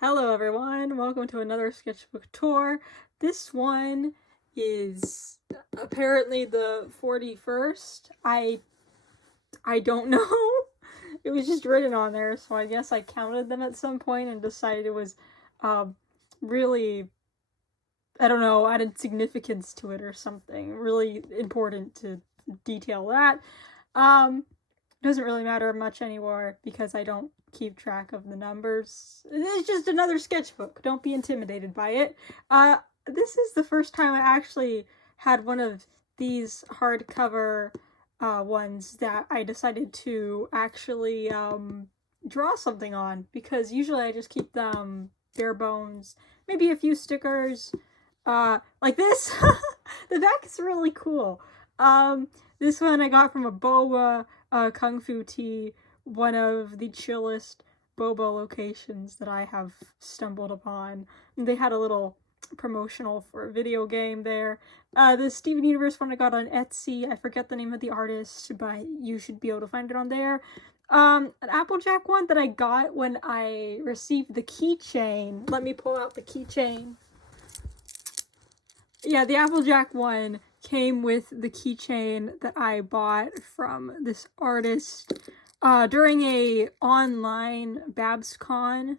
Hello everyone, welcome to another sketchbook tour. This one is apparently the 41st. I don't know. It was just written on there, so I guess I counted them at some point and decided it was really, I don't know, added significance to it or something. Really important to detail that. Doesn't really matter much anymore because I don't keep track of the numbers. It's just another sketchbook. Don't be intimidated by it. This is the first time I actually had one of these hardcover ones that I decided to actually draw something on, because usually I just keep them bare bones. Maybe a few stickers, like this. The back is really cool. This one I got from a boba Kung Fu Tea, one of the chillest boba locations that I have stumbled upon. They had a little promotional for a video game there. The Steven Universe one I got on Etsy. I forget the name of the artist, but you should be able to find it on there. An Applejack one that I got when I received the keychain. Let me pull out the keychain. Yeah, the Applejack one came with the keychain that I bought from this artist during a online BabsCon,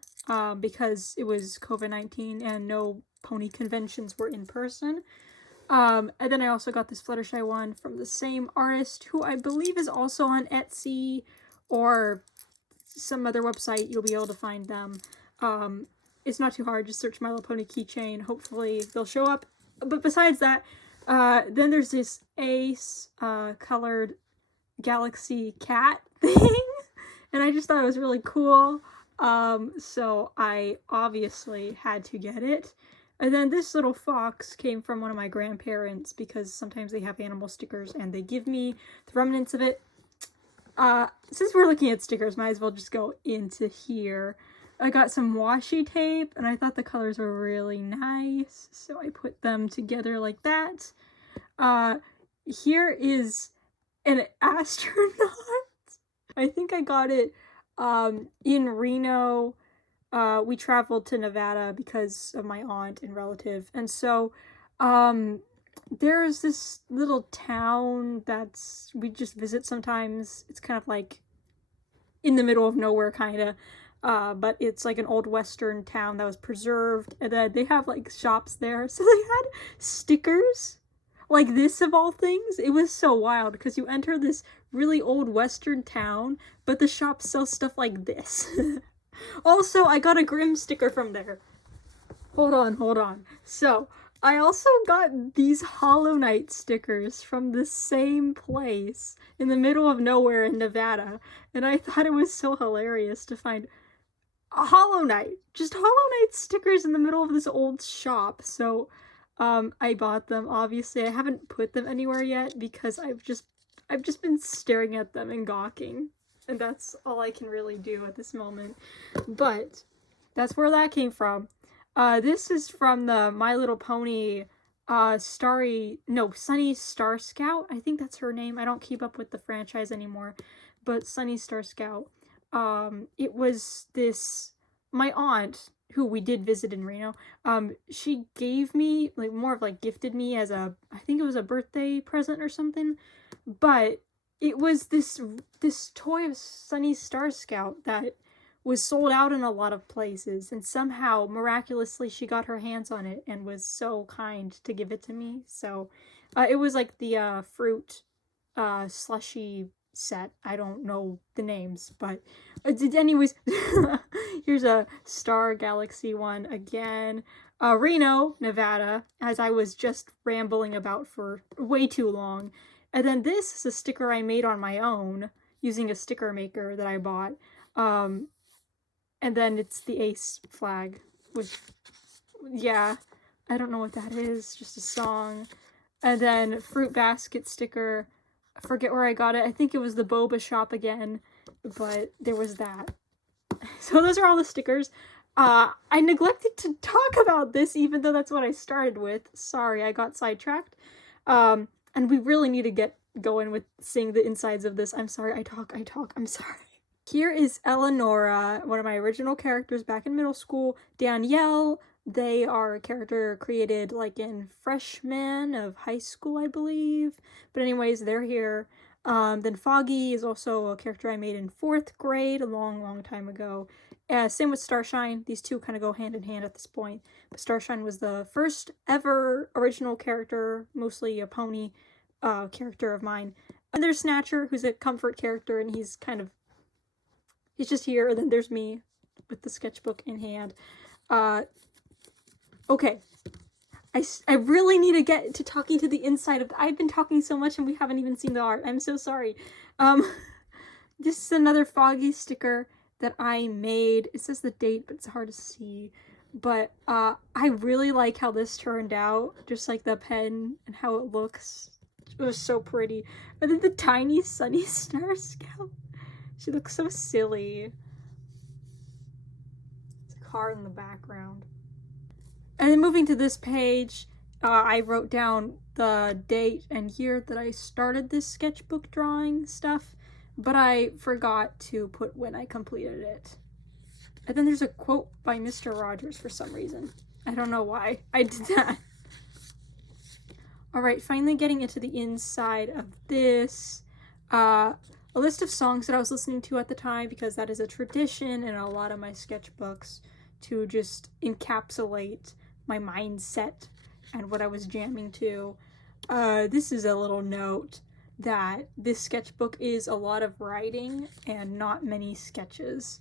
because it was COVID-19 and no pony conventions were in person. And then I also got this Fluttershy one from the same artist, who I believe is also on Etsy or some other website. You'll be able to find them. It's not too hard, just search My Little Pony keychain. Hopefully they'll show up. But besides that, then there's this Ace colored galaxy cat thing, and I just thought it was really cool. So I obviously had to get it. And then this little fox came from one of my grandparents, because sometimes they have animal stickers and they give me the remnants of it. Since we're looking at stickers, might as well just go into here. I got some washi tape, and I thought the colors were really nice, so I put them together like that. Here is an astronaut. I think I got it in Reno. We traveled to Nevada because of my aunt and relative, and so there's this little town that's we just visit sometimes. It's kind of like in the middle of nowhere, kind of. But it's like an old western town that was preserved, and then they have like shops there, so they had stickers like this of all things. It was so wild because you enter this really old western town, but the shops sell stuff like this. Also, I got a Grimm sticker from there. Hold on. So, I also got these Hollow Knight stickers from the same place in the middle of nowhere in Nevada, and I thought it was so hilarious to find a Hollow Knight, just Hollow Knight stickers in the middle of this old shop. So I bought them. Obviously I haven't put them anywhere yet because I've just been staring at them and gawking, and that's all I can really do at this moment. But that's where that came from. This is from the My Little Pony Sunny Star Scout. I think that's her name. I don't keep up with the franchise anymore, but Sunny Star Scout. It was my aunt, who we did visit in Reno, she gave me, like, more of like gifted me as I think it was a birthday present or something, but it was this toy of Sunny Star Scout that was sold out in a lot of places, and somehow, miraculously, she got her hands on it and was so kind to give it to me. So, it was like the, fruit, slushy set. I don't know the names, but anyways, here's a Star Galaxy one again. Reno, Nevada, as I was just rambling about for way too long. And then this is a sticker I made on my own using a sticker maker that I bought. And then it's the Ace flag with, yeah, I don't know what that is, just a song. And then fruit basket sticker. I forget where I got it. I think it was the boba shop again, but there was that. So those are all the stickers. I neglected to talk about this, even though that's what I started with. Sorry, I got sidetracked. And we really need to get going with seeing the insides of this. I'm sorry, I talk, I'm sorry. Here is Eleonora, one of my original characters back in middle school. Danielle, they are a character created like in freshman of high school, I believe. But anyways, they're here. Then Foggy is also a character I made in 4th grade a long time ago. Same with Starshine. These two kind of go hand in hand at this point. But Starshine was the first ever original character, mostly a pony character of mine. And there's Snatcher, who's a comfort character, and he's just here. And then there's me with the sketchbook in hand. Okay. I really need to get to talking to the inside of I've been talking so much and we haven't even seen the art. I'm so sorry. This is another Foggy sticker that I made. It says the date, but it's hard to see. But I really like how this turned out. Just like the pen and how it looks. It was so pretty. And then the tiny Sunny Star Scout. She looks so silly. It's a car in the background. And then moving to this page, I wrote down the date and year that I started this sketchbook drawing stuff, but I forgot to put when I completed it. And then there's a quote by Mr. Rogers for some reason. I don't know why I did that. Alright, finally getting into the inside of this. A list of songs that I was listening to at the time, because that is a tradition in a lot of my sketchbooks to just encapsulate my mindset and what I was jamming to. This is a little note that this sketchbook is a lot of writing and not many sketches.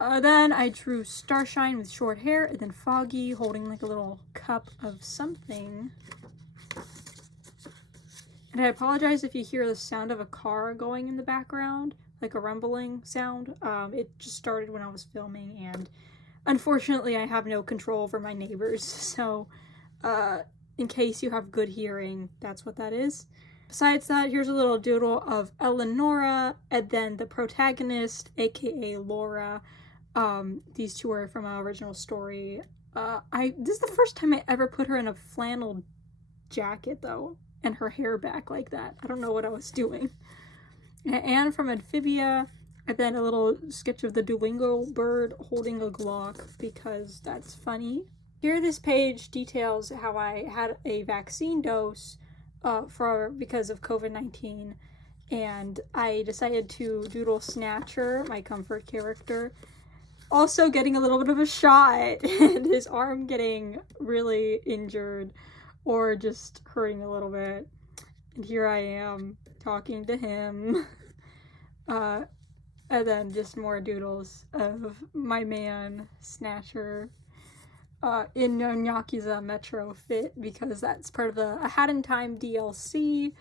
Then I drew Starshine with short hair, and then Foggy holding like a little cup of something. And I apologize if you hear the sound of a car going in the background, like a rumbling sound. It just started when I was filming, and unfortunately I have no control over my neighbors, so in case you have good hearing, that's what that is. Besides that, here's a little doodle of Eleonora, and then the protagonist, aka Laura. These two are from an original story. This is the first time I ever put her in a flannel jacket, though, and her hair back like that. I don't know what I was doing. Anne from Amphibia, and then a little sketch of the Duolingo bird holding a Glock, because that's funny. Here, this page details how I had a vaccine dose because of COVID-19, and I decided to doodle Snatcher, my comfort character, also getting a little bit of a shot, and his arm getting really injured, or just hurting a little bit. And here I am, talking to him. And then just more doodles of my man, Snatcher, in a Nyakuza Metro fit, because that's part of the A Hat in Time DLC,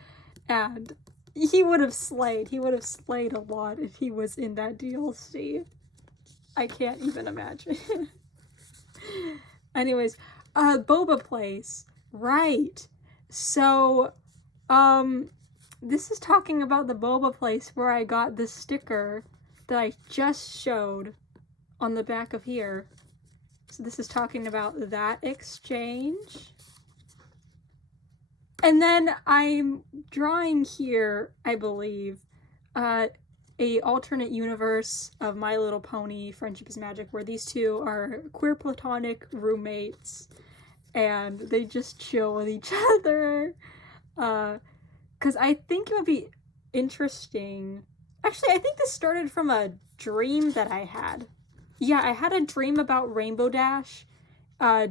and he would have slayed. He would have slayed a lot if he was in that DLC. I can't even imagine. Anyways, Boba Place. Right. So, this is talking about the Boba Place where I got this sticker that I just showed on the back of here. So this is talking about that exchange. And then I'm drawing here, I believe, a alternate universe of My Little Pony, Friendship is Magic, where these two are queer platonic roommates, and they just chill with each other. Because I think it would be interesting. Actually, I think this started from a dream that I had. Yeah, I had a dream about Rainbow Dash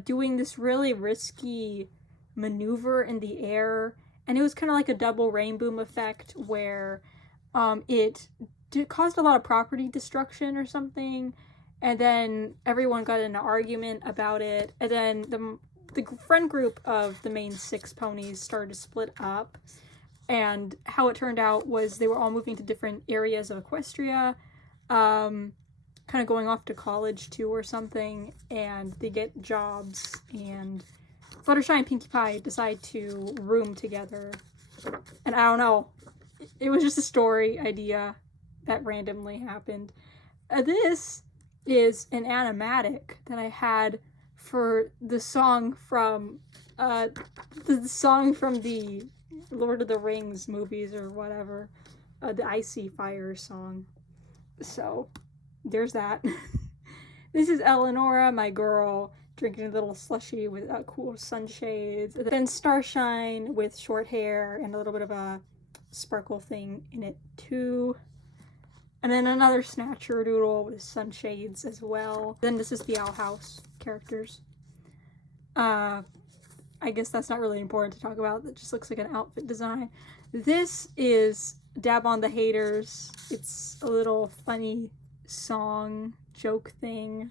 doing this really risky maneuver in the air, and it was kind of like a double rainboom effect where it caused a lot of property destruction or something, and then everyone got in an argument about it, and then the friend group of the main 6 ponies started to split up, and how it turned out was they were all moving to different areas of Equestria, kind of going off to college too or something, and they get jobs, and Fluttershy and Pinkie Pie decide to room together. And I don't know, it was just a story idea that randomly happened. This is an animatic that I had for the song from the Lord of the Rings movies or whatever, the Icy Fire song. So there's that. This is Eleonora, my girl, drinking a little slushy with cool sunshades. And then Starshine with short hair and a little bit of a sparkle thing in it too. And then another Snatcher doodle with sunshades as well. Then this is the Owl House characters. I guess that's not really important to talk about. That just looks like an outfit design. This is Dab on the Haters. It's a little funny song joke thing.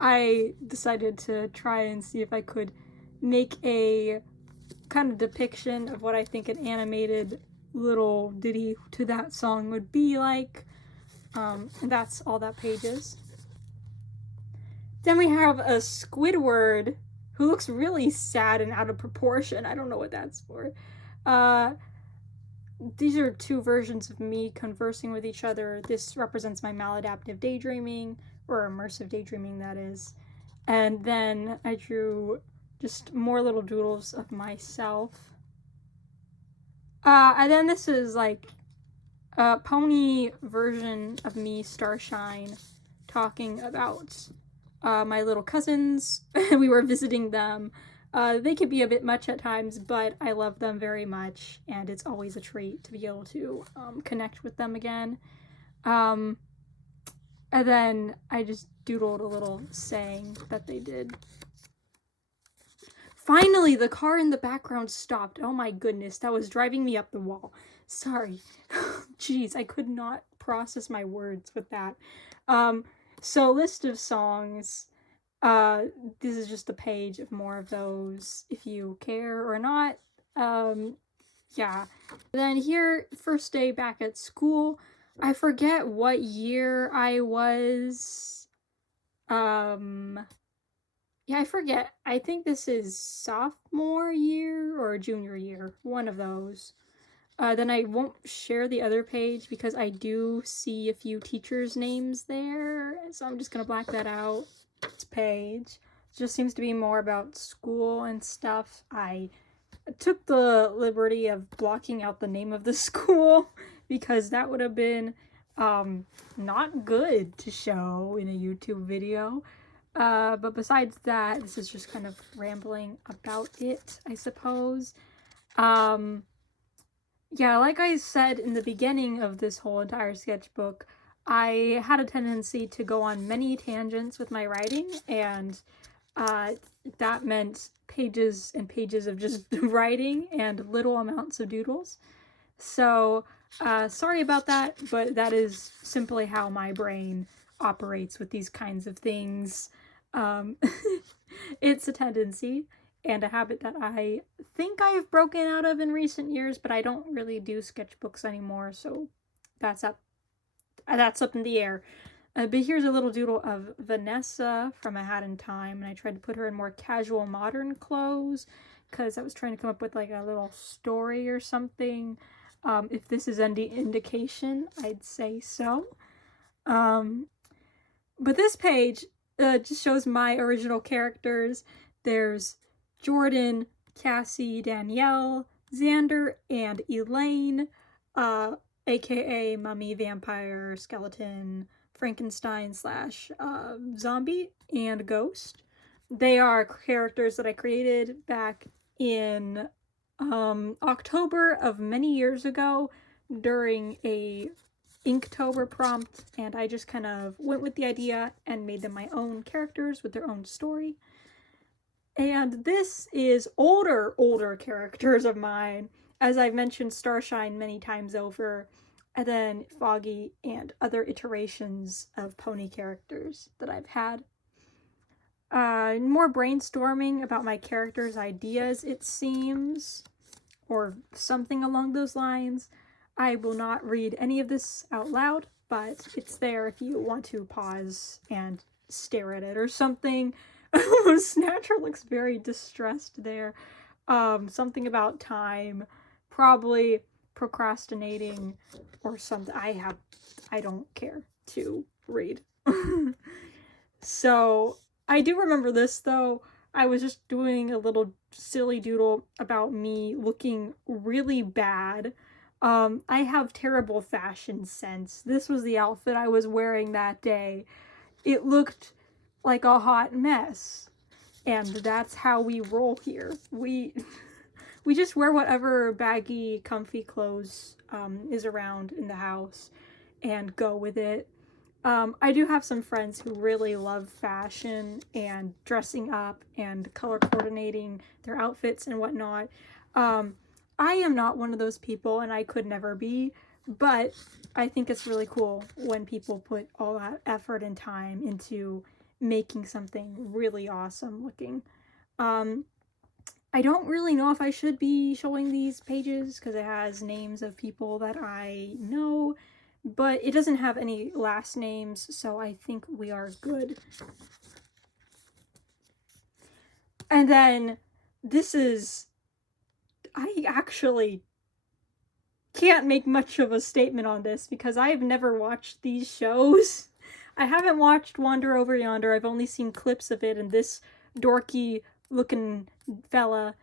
I decided to try and see if I could make a kind of depiction of what I think an animated little ditty to that song would be like. And that's all that page is. Then we have a Squidward who looks really sad and out of proportion. I don't know what that's for. These are two versions of me conversing with each other. This represents my maladaptive daydreaming, or immersive daydreaming, that is. And then I drew just more little doodles of myself. And then this is like a pony version of me, Starshine, talking about my little cousins. We were visiting them. They can be a bit much at times, but I love them very much, and it's always a treat to be able to connect with them again. And then I just doodled a little saying that they did. Finally, the car in the background stopped. Oh my goodness, that was driving me up the wall. Sorry. Jeez, I could not process my words with that. So list of songs. This is just a page of more of those if you care or not. Yeah. Then here, first day back at school. I forget what year I was. Yeah, I forget. I think this is sophomore year or junior year. One of those. Then I won't share the other page because I do see a few teachers' names there. So I'm just going to black that out. This page. It just seems to be more about school and stuff. I took the liberty of blocking out the name of the school because that would have been not good to show in a YouTube video. But besides that, this is just kind of rambling about it, I suppose. Yeah, like I said in the beginning of this whole entire sketchbook, I had a tendency to go on many tangents with my writing, and that meant pages and pages of just writing and little amounts of doodles. So, sorry about that, but that is simply how my brain operates with these kinds of things. It's a tendency and a habit that I think I've broken out of in recent years, but I don't really do sketchbooks anymore, so that's up in the air. But here's a little doodle of Vanessa from A Hat in Time, and I tried to put her in more casual modern clothes because I was trying to come up with like a little story or something. If this is any indication, I'd say so. But this page just shows my original characters. There's Jordan, Cassie, Danielle, Xander, and Elaine, aka Mummy, Vampire, Skeleton, Frankenstein / Zombie, and Ghost. They are characters that I created back in October of many years ago during a Inktober prompt, and I just kind of went with the idea and made them my own characters with their own story. And this is older characters of mine. As I've mentioned, Starshine many times over, and then Foggy and other iterations of pony characters that I've had. More brainstorming about my characters' ideas, it seems, or something along those lines. I will not read any of this out loud, but it's there if you want to pause and stare at it or something. Snatcher looks very distressed there. Something about time, probably procrastinating or something. I don't care to read. So I do remember this though. I was just doing a little silly doodle about me looking really bad I have terrible fashion sense. This was the outfit I was wearing that day. It looked like a hot mess. And that's how we roll here. We just wear whatever baggy, comfy clothes is around in the house and go with it. I do have some friends who really love fashion and dressing up and color coordinating their outfits and whatnot. I am not one of those people, and I could never be, but I think it's really cool when people put all that effort and time into making something really awesome looking. I don't really know if I should be showing these pages because it has names of people that I know, but it doesn't have any last names, so I think we are good. And then this is... I actually can't make much of a statement on this because I have never watched these shows. I haven't watched Wander Over Yonder. I've only seen clips of it, and this dorky looking fella,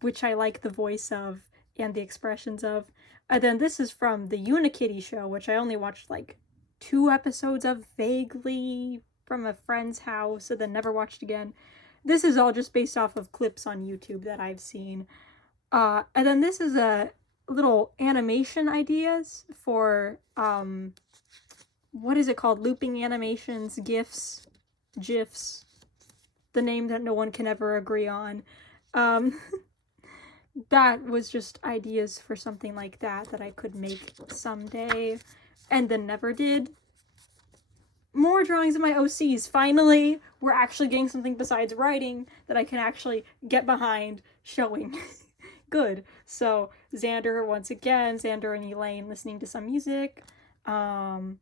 which I like the voice of and the expressions of. And then this is from the Unikitty show, which I only watched like 2 episodes of vaguely from a friend's house and then never watched again. This is all just based off of clips on YouTube that I've seen. And then this is a little animation ideas for, what is it called? Looping animations, GIFs, the name that no one can ever agree on. That was just ideas for something like that I could make someday, and then never did. More drawings of my OCs. Finally, we're actually getting something besides writing that I can actually get behind showing. Good. So Xander once again, Xander and Elaine listening to some music. And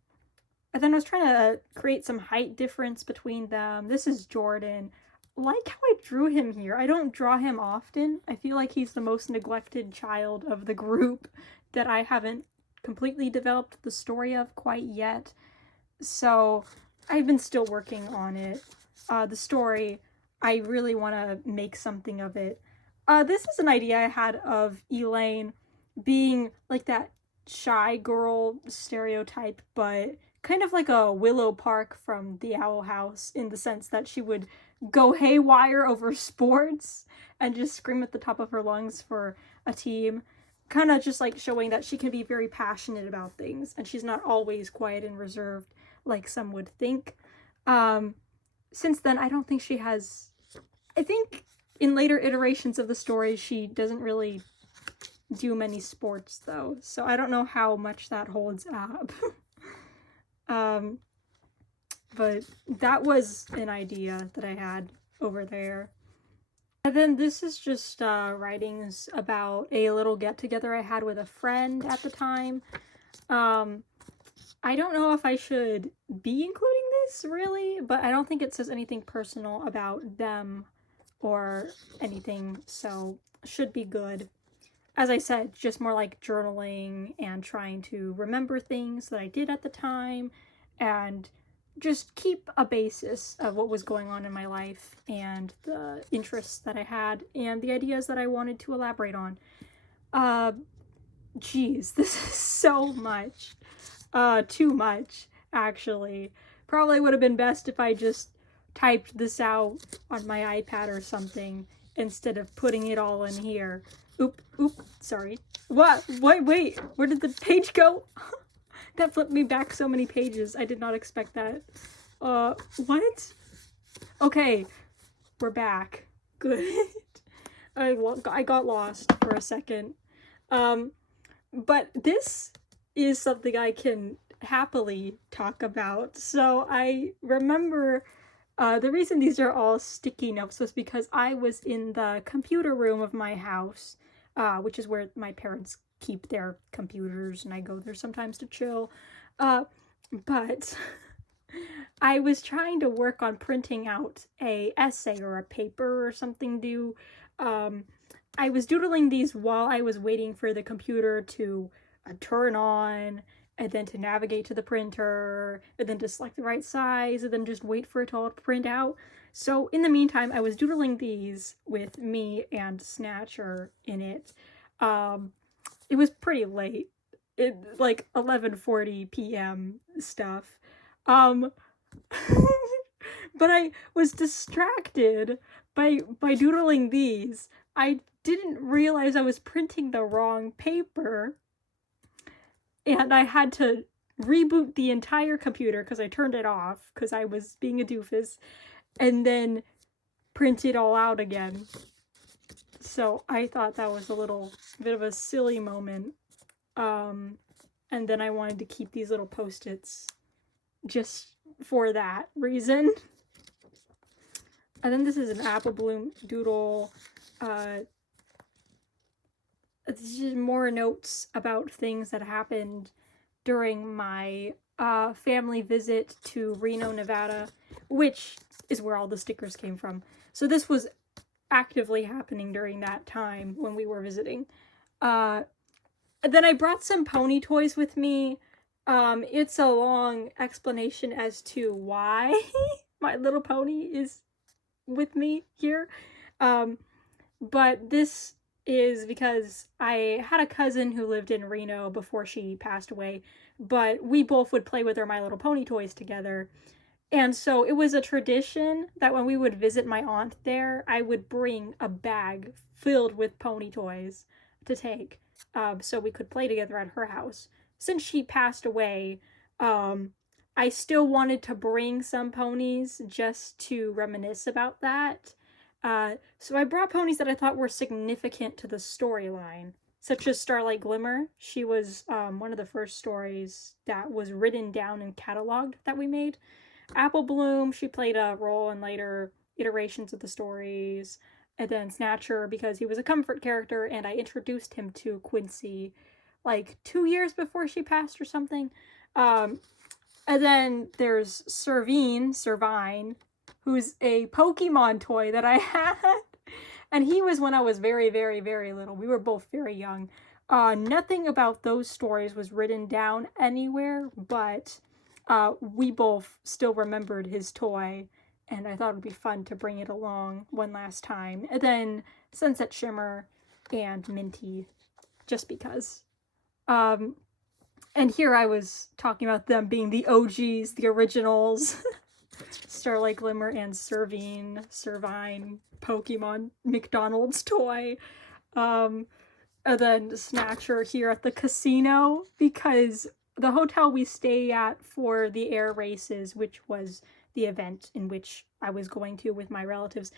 then I was trying to create some height difference between them. This is Jordan. Like how I drew him here. I don't draw him often. I feel like he's the most neglected child of the group that I haven't completely developed the story of quite yet. So I've been still working on it. The story, I really want to make something of it. This is an idea I had of Elaine being like that shy girl stereotype, but kind of like a Willow Park from the Owl House, in the sense that she would go haywire over sports and just scream at the top of her lungs for a team. Kind of just like showing that she can be very passionate about things, and she's not always quiet and reserved like some would think. Since then, I don't think she has... I think in later iterations of the story, she doesn't really do many sports, though, so I don't know how much that holds up. But that was an idea that I had over there. And then this is just writings about a little get-together I had with a friend at the time. I don't know if I should be including this, really, but I don't think it says anything personal about them or anything, so should be good. As I said, just more like journaling and trying to remember things that I did at the time and just keep a basis of what was going on in my life and the interests that I had and the ideas that I wanted to elaborate on. Geez, this is so much. Too much, actually. Probably would have been best if I just typed this out on my iPad or something instead of putting it all in here. Oop, sorry. What? Wait, where did the page go? That flipped me back so many pages. I did not expect that. What? Okay, we're back. Good. I got lost for a second. But this is something I can happily talk about. So I remember the reason these are all sticky notes was because I was in the computer room of my house, which is where my parents keep their computers, and I go there sometimes to chill. But I was trying to work on printing out a essay or a paper or something due. I was doodling these while I was waiting for the computer to turn on, and then to navigate to the printer, and then to select the right size, and then just wait for it all to print out. So in the meantime, I was doodling these with me and Snatcher in it. It was pretty late, like 11:40 p.m. stuff. Um, but I was distracted by doodling these. I didn't realize I was printing the wrong paper, and I had to reboot the entire computer because I turned it off because I was being a doofus, and then print it all out again. So I thought that was a little bit of a silly moment. And then I wanted to keep these little post-its just for that reason. And then this is an apple bloom doodle. This is just more notes about things that happened during my family visit to Reno, Nevada, which is where all the stickers came from. So this was actively happening during that time when we were visiting. Then I brought some pony toys with me. It's a long explanation as to why My Little Pony is with me here. But this is because I had a cousin who lived in Reno before she passed away, but we both would play with our My Little Pony toys together. And so it was a tradition that when we would visit my aunt there, I would bring a bag filled with pony toys to take, so we could play together at her house. Since she passed away, I still wanted to bring some ponies just to reminisce about that. So I brought ponies that I thought were significant to the storyline, such as Starlight Glimmer. She was one of the first stories that was written down and cataloged that we made. Apple Bloom, she played a role in later iterations of the stories. And then Snatcher, because he was a comfort character, and I introduced him to Quincy like 2 years before she passed or something. And then there's Servine, who's a Pokemon toy that I had. And he was when I was very, very, very little. We were both very young. Nothing about those stories was written down anywhere, but we both still remembered his toy, and I thought it would be fun to bring it along one last time. And then Sunset Shimmer and Minty, just because. And here I was talking about them being the OGs, the originals. Starlight Glimmer and Servine, Pokemon McDonald's toy. And then Snatcher here at the casino, because the hotel we stay at for the air races, which was the event in which I was going to with my relatives,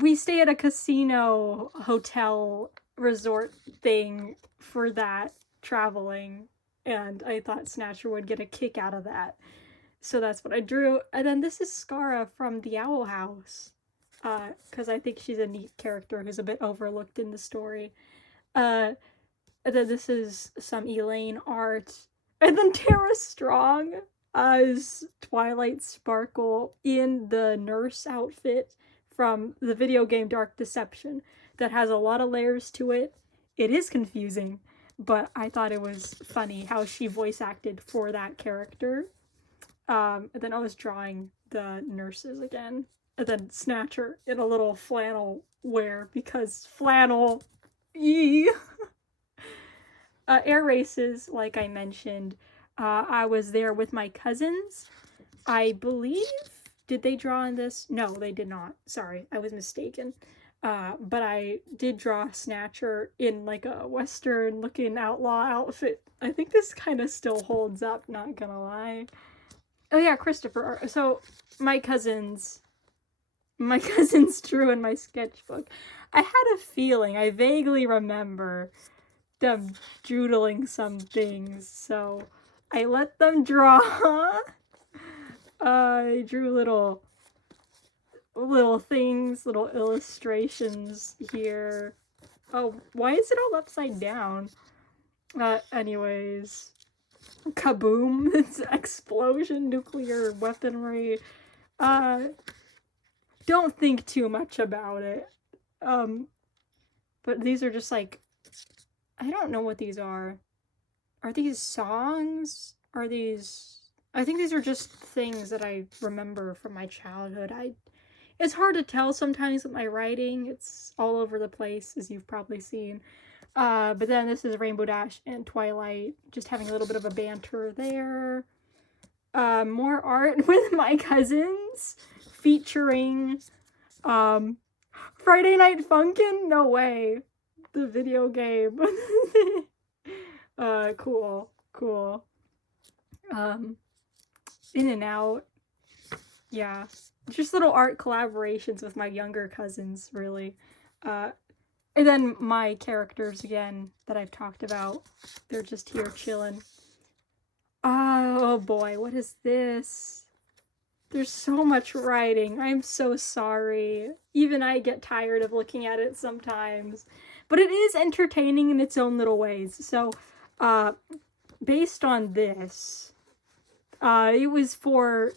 we stay at a casino hotel resort thing for that traveling, and I thought Snatcher would get a kick out of that. So that's what I drew. And then this is Scara from the Owl House, because I think she's a neat character who's a bit overlooked in the story. And then this is some Elaine art. And then Tara Strong as Twilight Sparkle in the nurse outfit from the video game Dark Deception that has a lot of layers to it. It is confusing, but I thought it was funny how she voice acted for that character. And then I was drawing the nurses again. And then Snatcher in a little flannel wear, because flannel, yee! Air races, like I mentioned, I was there with my cousins. I believe, did they draw on this? No, they did not. Sorry, I was mistaken. But I did draw Snatcher in like a Western looking outlaw outfit. I think this kind of still holds up, not gonna lie. Oh yeah, Christopher. So my cousins drew in my sketchbook. I had a feeling, I vaguely remember them doodling some things, so I let them draw. I drew little things, little illustrations here. Oh, why is it all upside down? Anyways, kaboom! It's explosion, nuclear weaponry. Don't think too much about it. But these are just like, I don't know what these are. Are these songs? Are these... I think these are just things that I remember from my childhood. It's hard to tell sometimes with my writing. It's all over the place, as you've probably seen. But then this is Rainbow Dash and Twilight, just having a little bit of a banter there. More art with my cousins, featuring, Friday Night Funkin'? No way. The video game. Cool. In and Out. Yeah. Just little art collaborations with my younger cousins, really. And then my characters, again, that I've talked about. They're just here chilling. Oh boy, what is this? There's so much writing. I'm so sorry. Even I get tired of looking at it sometimes. But it is entertaining in its own little ways. So, based on this, it was for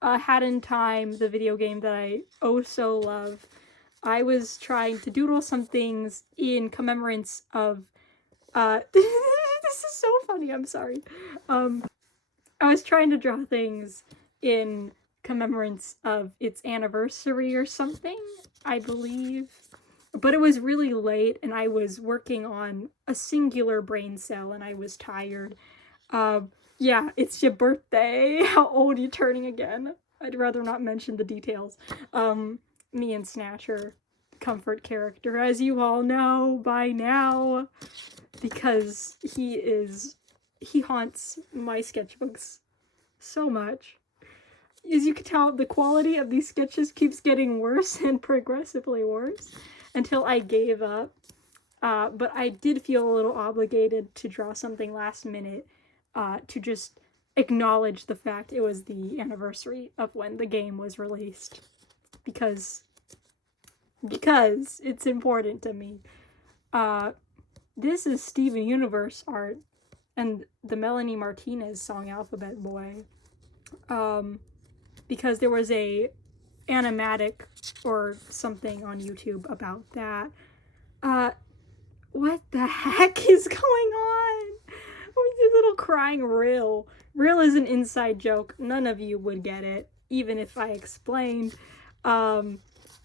Hat in Time, the video game that I oh so love. I was trying to doodle some things in commemorance of, this is so funny, I'm sorry. I was trying to draw things in commemorance of its anniversary or something, I believe. But it was really late and I was working on a singular brain cell and I was tired. Yeah, it's your birthday. How old are you turning again? I'd rather not mention the details. Me and Snatcher, comfort character, as you all know by now, because he haunts my sketchbooks so much. As you can tell, the quality of these sketches keeps getting worse and progressively worse until I gave up. But I did feel a little obligated to draw something last minute, to just acknowledge the fact it was the anniversary of when the game was released. Because it's important to me. This is Steven Universe art and the Melanie Martinez song Alphabet Boy. Because there was a animatic or something on YouTube about that. What the heck is going on? With this little crying Rill. Rill is an inside joke. None of you would get it, even if I explained.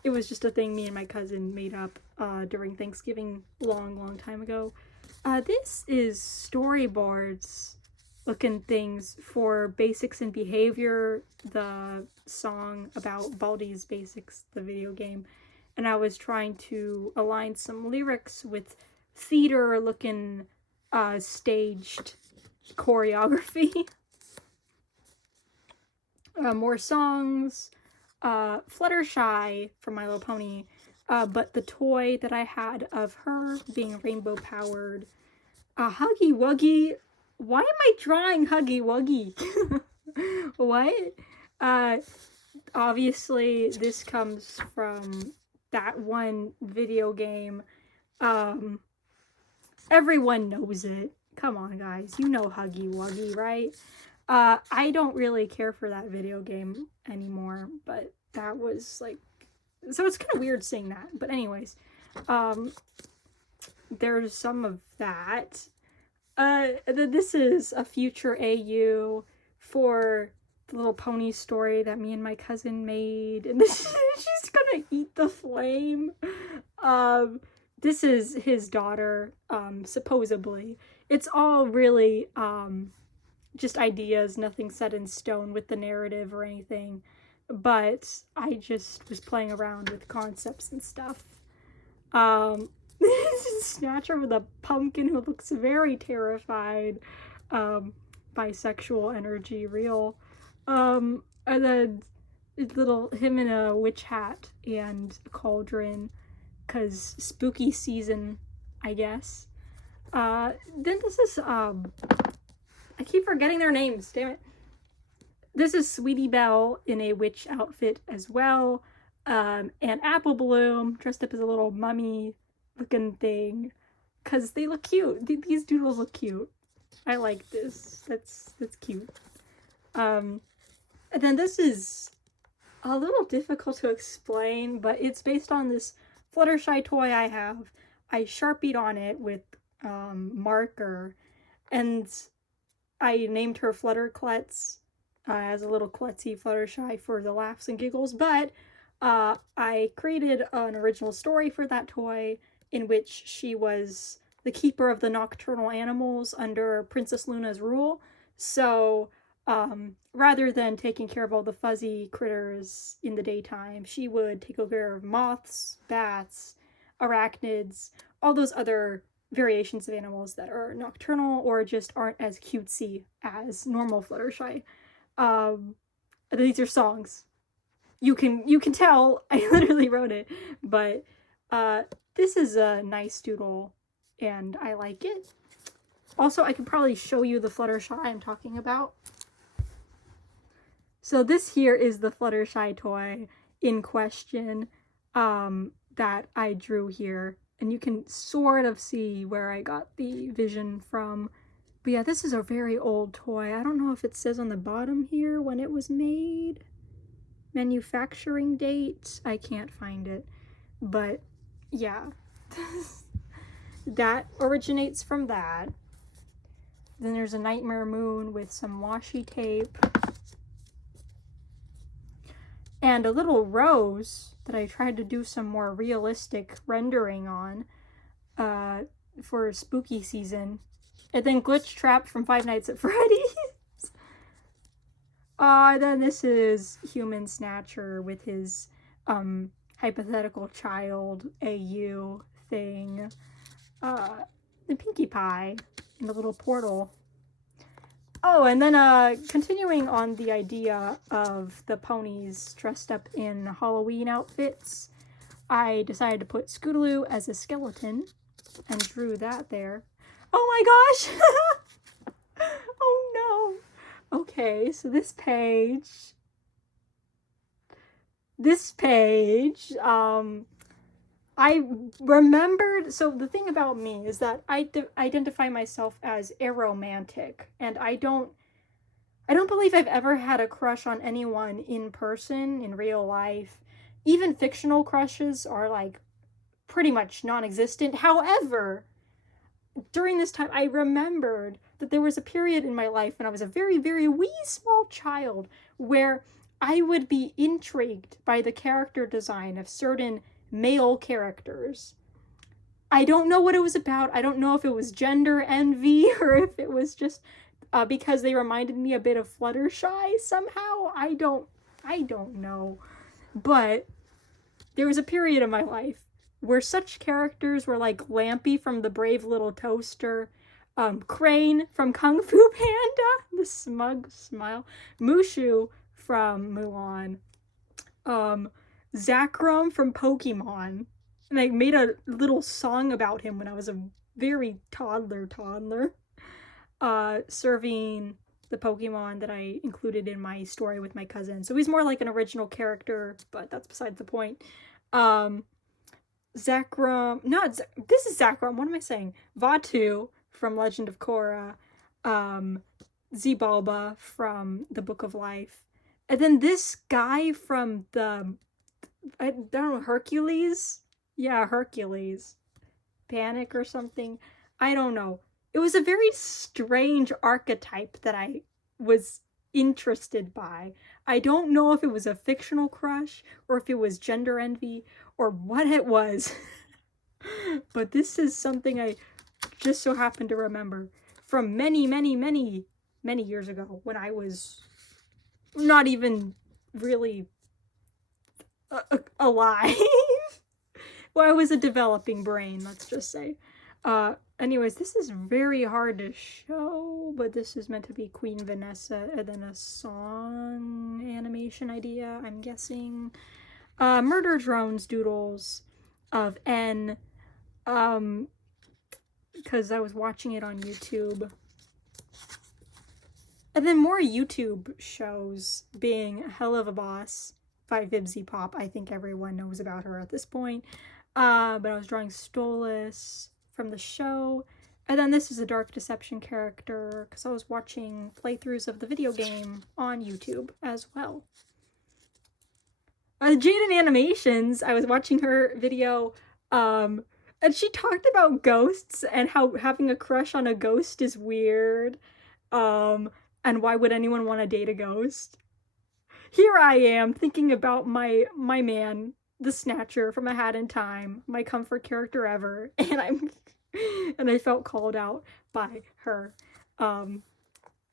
It was just a thing me and my cousin made up during Thanksgiving long time ago. This is storyboards looking things for Basics in Behavior, the song about Baldi's Basics, the video game. And I was trying to align some lyrics with theater looking staged choreography. More songs. Fluttershy from My Little Pony, but the toy that I had of her being rainbow powered. Huggy Wuggy. Why am I drawing Huggy Wuggy? What? Obviously this comes from that one video game. Everyone knows it. Come on, guys. You know Huggy Wuggy, right? I don't really care for that video game anymore, but that was like, so it's kind of weird saying that, but anyways, there's some of that. This is a future AU for the Little Pony story that me and my cousin made, and she's gonna eat the flame. This is his daughter, supposedly. It's all really, just ideas, nothing set in stone with the narrative or anything, but I just was playing around with concepts and stuff. This is Snatcher with a pumpkin who looks very terrified, bisexual energy, real. And then little him in a witch hat and a cauldron, cause spooky season, I guess. Then this is, I keep forgetting their names, damn it. This is Sweetie Belle in a witch outfit as well. And Apple Bloom dressed up as a little mummy looking thing. Cause they look cute. These doodles look cute. I like this. That's cute. And then this is a little difficult to explain, but it's based on this Fluttershy toy I have. I Sharpied on it with marker, and I named her Flutterklets as a little klutzy Fluttershy for the laughs and giggles, but I created an original story for that toy in which she was the keeper of the nocturnal animals under Princess Luna's rule. So rather than taking care of all the fuzzy critters in the daytime, she would take care of moths, bats, arachnids, all those other variations of animals that are nocturnal or just aren't as cutesy as normal Fluttershy. These are songs. You can tell I literally wrote it, but this is a nice doodle and I like it. Also, I could probably show you the Fluttershy I'm talking about. So this here is the Fluttershy toy in question that I drew here. And you can sort of see where I got the vision from. But yeah, this is a very old toy. I don't know if it says on the bottom here when it was made. Manufacturing date. I can't find it. But yeah. That originates from that. Then there's a Nightmare Moon with some washi tape. And a little rose that I tried to do some more realistic rendering on for spooky season. And then Glitch Trap from Five Nights at Freddy's. Then this is Human Snatcher with his hypothetical child AU thing. The Pinkie Pie and the little portal. Oh, and then continuing on the idea of the ponies dressed up in Halloween outfits, I decided to put Scootaloo as a skeleton and drew that there. Oh my gosh! Oh no! Okay, so this page, I remembered, so the thing about me is that I identify myself as aromantic, and I don't believe I've ever had a crush on anyone in person, in real life. Even fictional crushes are like pretty much non-existent. However, during this time, I remembered that there was a period in my life when I was a very, very wee small child where I would be intrigued by the character design of certain male characters. I don't know what it was about. I don't know if it was gender envy or if it was just because they reminded me a bit of Fluttershy somehow. I don't know. But there was a period in my life where such characters were like Lampy from The Brave Little Toaster, Crane from Kung Fu Panda, the smug smile, Mushu from Mulan, Zekrom from Pokemon, and I made a little song about him when I was a very toddler, serving the Pokemon that I included in my story with my cousin. So he's more like an original character, but that's besides the point. Zekrom, this is Zekrom, what am I saying? Vatu from Legend of Korra, Zebalba from The Book of Life, and then this guy from I don't know, Hercules? Yeah, Hercules. Panic or something? I don't know. It was a very strange archetype that I was interested by. I don't know if it was a fictional crush or if it was gender envy or what it was. But this is something I just so happen to remember from many, many, many, many years ago when I was not even really alive. Well, I was a developing brain, let's just say. Anyways, this is very hard to show, but this is meant to be Queen Vanessa and then a song animation idea, I'm guessing. Murder Drones doodles of N, because I was watching it on YouTube. And then more YouTube shows, being Hell of a Boss by Vibsy Pop. I think everyone knows about her at this point. But I was drawing Stolas from the show. And then this is a Dark Deception character, because I was watching playthroughs of the video game on YouTube as well. Jaden Animations, I was watching her video, and she talked about ghosts and how having a crush on a ghost is weird. And why would anyone want to date a ghost? Here I am thinking about my man, the Snatcher from A Hat in Time, my comfort character ever, and I'm And I felt called out by her.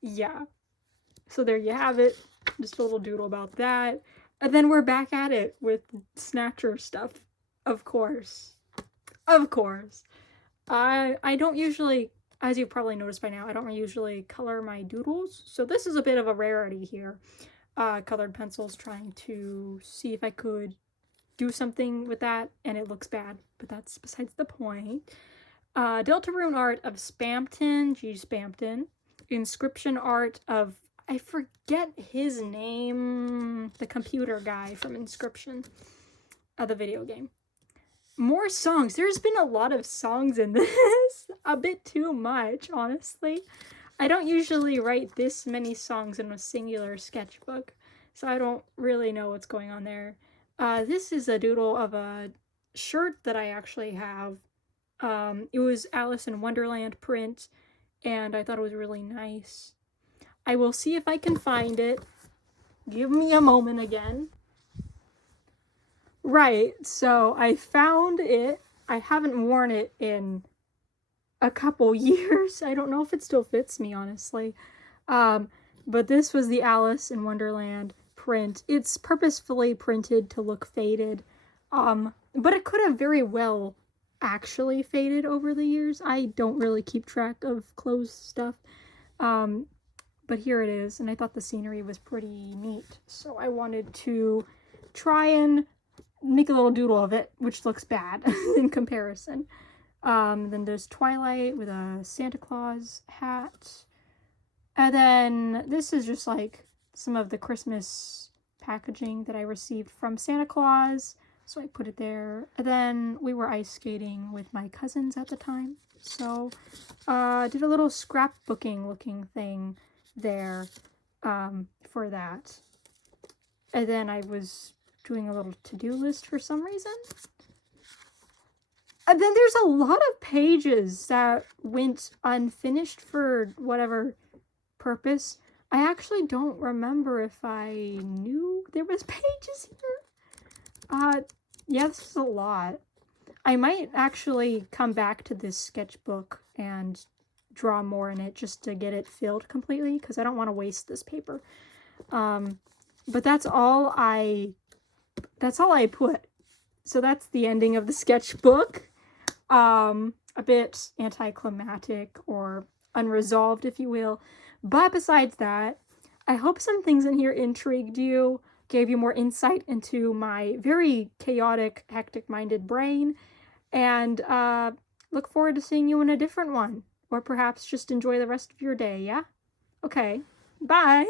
Yeah. So there you have it. Just a little doodle about that. And then we're back at it with Snatcher stuff. Of course. Of course. I don't usually, as you've probably noticed by now, I don't usually color my doodles. So this is a bit of a rarity here. Colored pencils, trying to see if I could do something with that, and it looks bad. But that's besides the point. Deltarune art of Spampton, G. Spampton. Inscription art of, I forget his name, the computer guy from Inscription, the video game. More songs. There's been a lot of songs in this. A bit too much, honestly. I don't usually write this many songs in a singular sketchbook, so I don't really know what's going on there. This is a doodle of a shirt that I actually have. It was Alice in Wonderland print, and I thought it was really nice. I will see if I can find it. Give me a moment again. Right, so I found it. I haven't worn it in a couple years. I don't know if it still fits me, honestly. But this was the Alice in Wonderland print. It's purposefully printed to look faded, but it could have very well actually faded over the years. I don't really keep track of clothes stuff, but here it is, and I thought the scenery was pretty neat, so I wanted to try and make a little doodle of it, which looks bad in comparison. Then there's Twilight with a Santa Claus hat. And then this is just like some of the Christmas packaging that I received from Santa Claus. So I put it there. And then we were ice skating with my cousins at the time. So did a little scrapbooking looking thing there for that. And then I was doing a little to-do list for some reason. And then there's a lot of pages that went unfinished for whatever purpose. I actually don't remember if I knew there was pages here. Yeah, this is a lot. I might actually come back to this sketchbook and draw more in it just to get it filled completely, because I don't want to waste this paper. But that's all I put. So that's the ending of the sketchbook. A bit anticlimactic or unresolved, if you will. But besides that, I hope some things in here intrigued you, gave you more insight into my very chaotic, hectic-minded brain, and look forward to seeing you in a different one. Or perhaps just enjoy the rest of your day, yeah? Okay, bye!